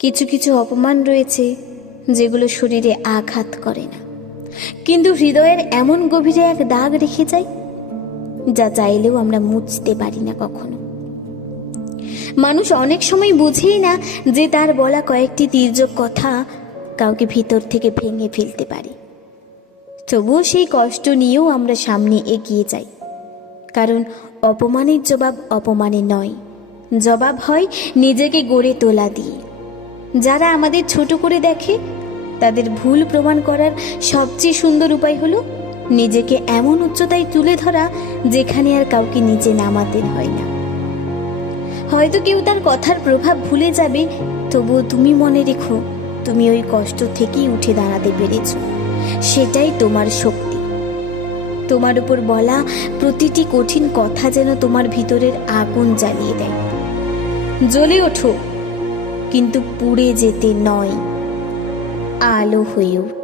কিছু কিছু অপমান রয়েছে যেগুলো শরীরে আঘাত করে না, কিন্তু হৃদয়ের এমন গভীরে এক দাগ রেখে যায় যা চাইলেও আমরা মুছতে পারি না কখনো। মানুষ অনেক সময় বুঝেই না যে তার বলা কয়েকটি তির্যক কথা কাউকে ভিতর থেকে ভেঙে ফেলতে পারে। তবুও সেই কষ্ট নিয়েও আমরা সামনে এগিয়ে যাই, কারণ অপমানের জবাব অপমানে নয়, জবাব হয় নিজেকে গড়ে তোলা দিয়ে। যারা আমাদের ছোট করে দেখে তাদের ভুল প্রমাণ করার সবচেয়ে সুন্দর উপায় হলো নিজেকে এমন উচ্চতায় তুলে ধরা যেখানে আর কাউকে নিচে নামাতে হয় না। হয়তো কেউ তার কথার প্রভাব ভুলে যাবে, তবুও তুমি মনে রেখো তুমি ওই কষ্ট থেকেই উঠে দাঁড়াতে পেরেছ। সেটাই তোমার শক্তি। তোমার উপর বলা প্রতিটি কঠিন কথা যেন তোমার ভিতরের আগুন জ্বালিয়ে দেয়। জ্বলে ওঠো, কিন্তু পুড়ে যেতে নয়, আলো হয়ে ওঠো।